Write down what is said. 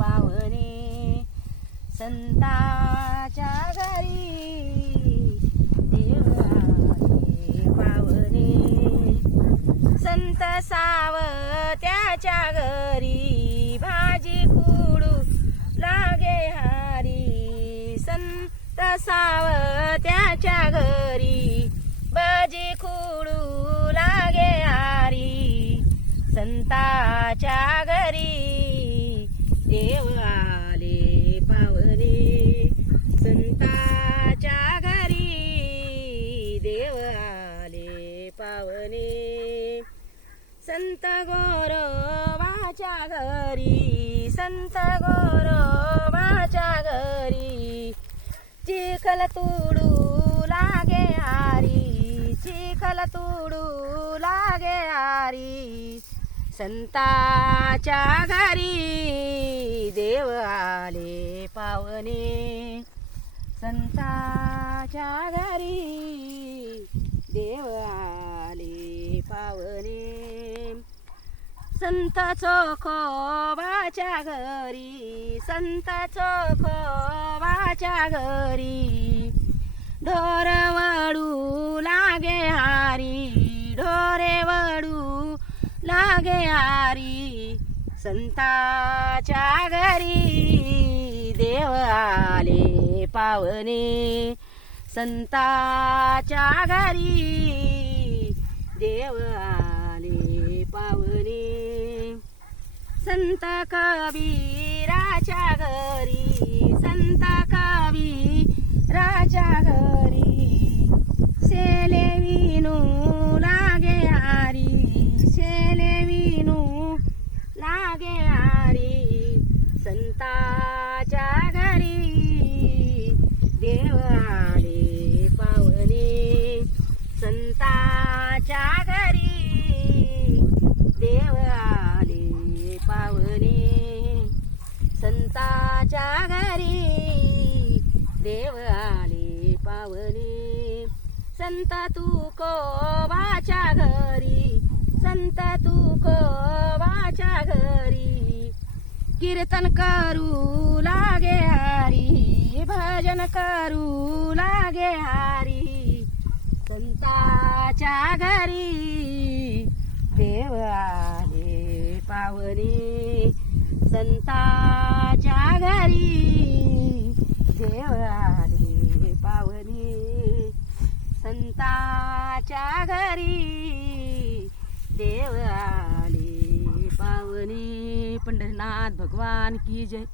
आले पावणे. संताच्या घरी देव आले त्याच्या घरी भाजी कुडू लागे हारी. संत साव त्याच्या घरी भाजी कुडू लागे हारी. संताच्या घरी देव आले पावले. संताच्या घरी देव आले पावले. संत गौरवाच्या घरी संत गौरवाच्या घरी. चिखल तुडू लागे आरी चिखल तुडू लागे आरी. संताच्या घरी देव आले पावने. संताच्या घरी देव आले पावने. संत चोखोबाच्या घरी संत चोखोबाच्या घरी. ढोर वडू लागे हारी ढोरे वडू लागे हारी. संताच्या घरी देव आले पावने. संताच्या घरी देव आले पावने. संत कबीराच्या घरी संत कबीराच्या घरी मागे आरी संताच्या घरी. देव आले पावणे संताच्या घरी. देव आले पावणे संताच्या घरी. देव आले पावणे संत तुकोबाच्या घरी. संत तू को कीर्तन करू लागे हारी भजन करू लागे हारी संताच्या घरी देव आले पावरी संताच्या घरी देव आले पावणे संताच्या घरी देव आले पावणे